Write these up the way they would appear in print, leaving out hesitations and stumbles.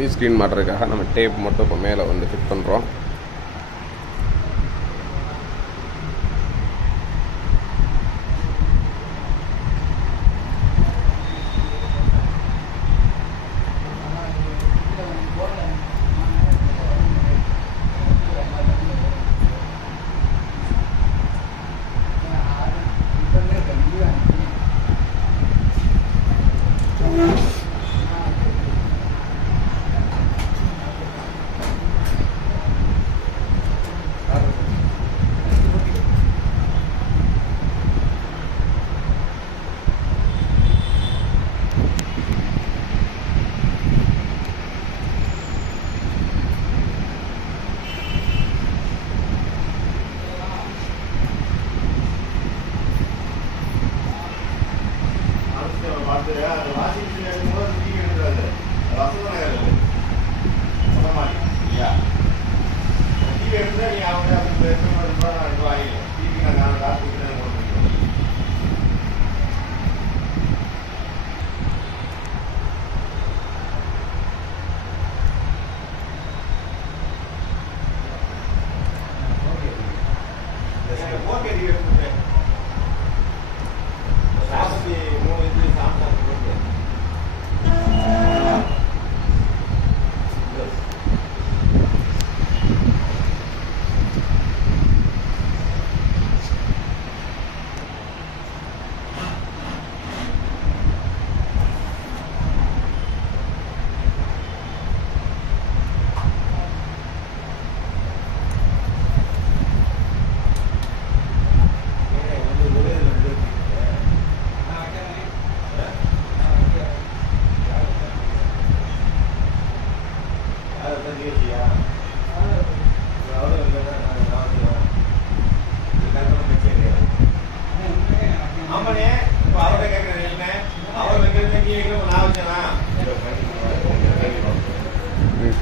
Blue screen மாட்டுறதுக்காக நம்ம tape மட்டும் இப்போ மேலே வந்து ஃபிட் பண்ணுறோம்.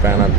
Panel.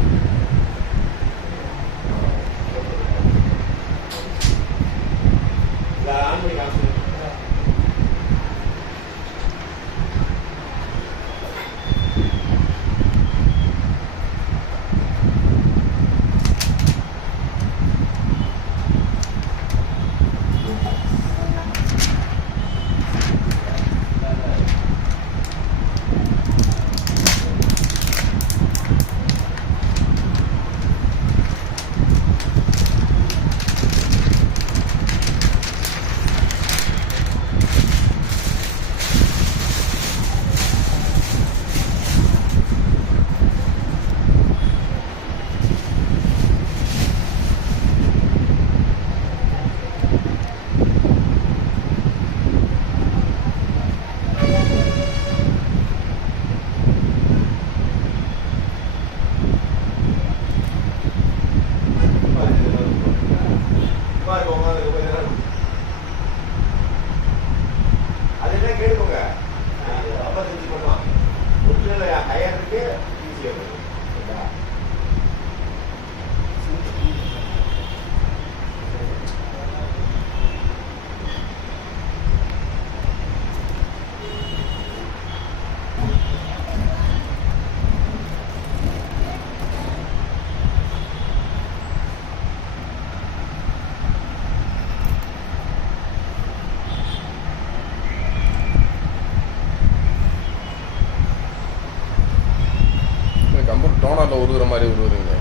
டோனரில் உருகிற மாதிரி உருவுறீங்க.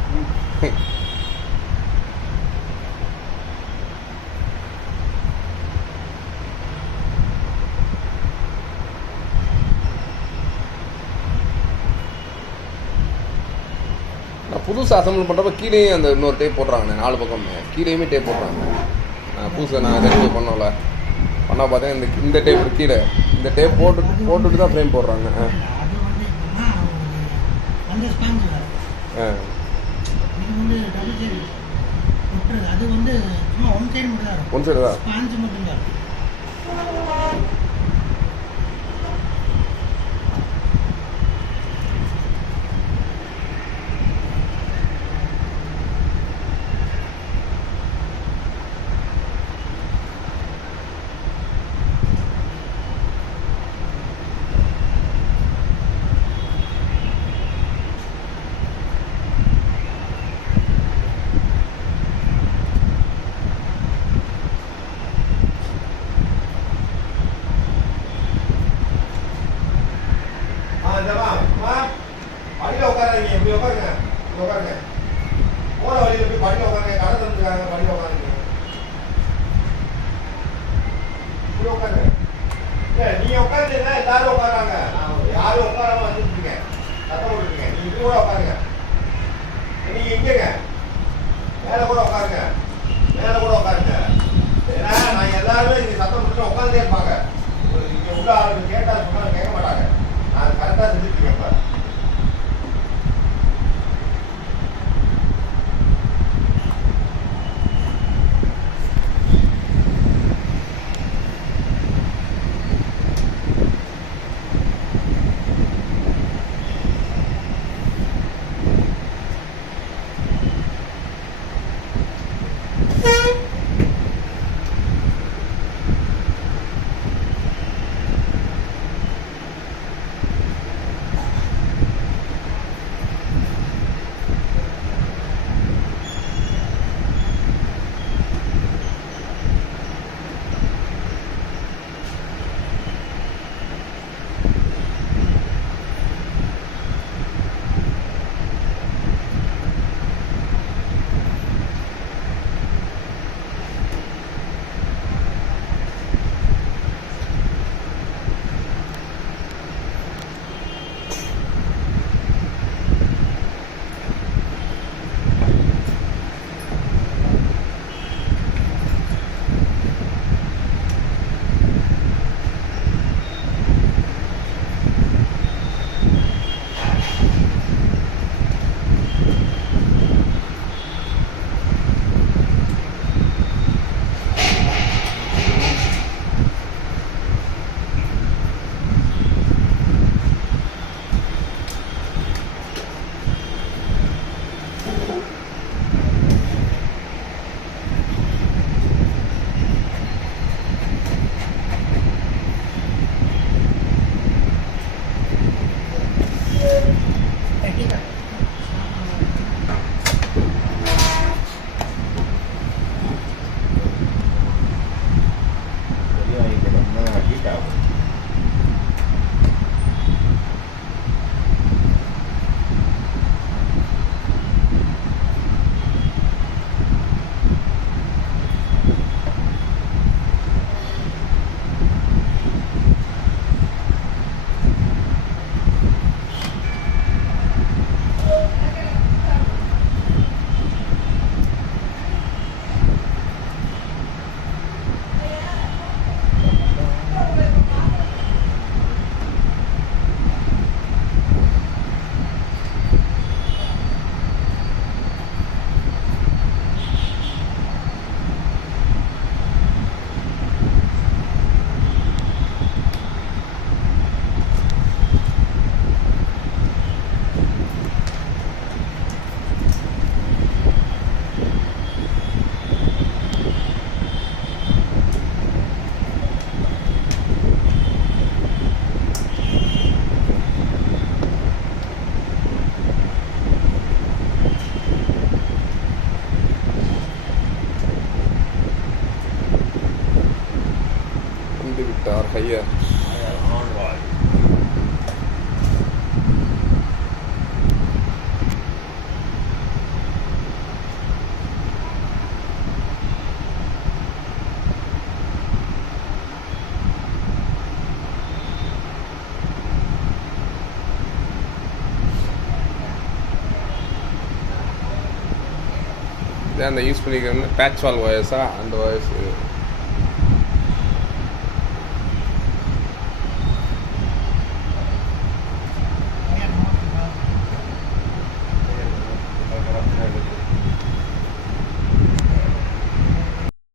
நான் புதுசாக அசம்பிள் பண்ணுறப்ப கீழேயும் அந்த இன்னொரு டேப் போடுறாங்க, 4 பக்கம் கீழேயுமே டேப் போடுறாங்க. புதுசாக நான் ரெடி பண்ணோம்ல பண்ணால் பார்த்தீங்கன்னா இந்த டேப் கீழே இந்த டேப் போட்டுட்டு தான் ஃப்ரேம் போடுறாங்க. ஒன் சைடு தான் இப்படி உட்காருங்க, இப்படி உட்காருங்க. போற வழியில போய் படியில உட்காருங்க, கடை தந்துருக்காங்க, படியில உட்காருங்க. இப்படி உட்காருங்க. நீங்க உட்காந்துன்னா எல்லாரும் உட்காராங்க. யாரும் உட்காராம வந்துருக்கீங்க, சத்தம் போட்டுருக்கீங்க. நீங்க இப்படி கூட உட்காருங்க. நீங்க இங்கங்க மேல கூட உட்காருங்க, மேல கூட உட்காருங்க. ஏன்னா நான் எல்லாருமே இங்க சத்தம் போட்டு உட்காந்துட்டே இருப்பாங்க. இங்க உள்ள ஆளுங்க கேட்டா சொன்னா கேட்க மாட்டாங்க. நான் கரெக்டா செஞ்சுருக்கேன். இப்ப விட்டார் ஹையர். அந்த யூஸ் பண்ணிக்கிறேன் பேட்ச் வால் ஒயர்ஸா அந்த ஒயர்ஸ்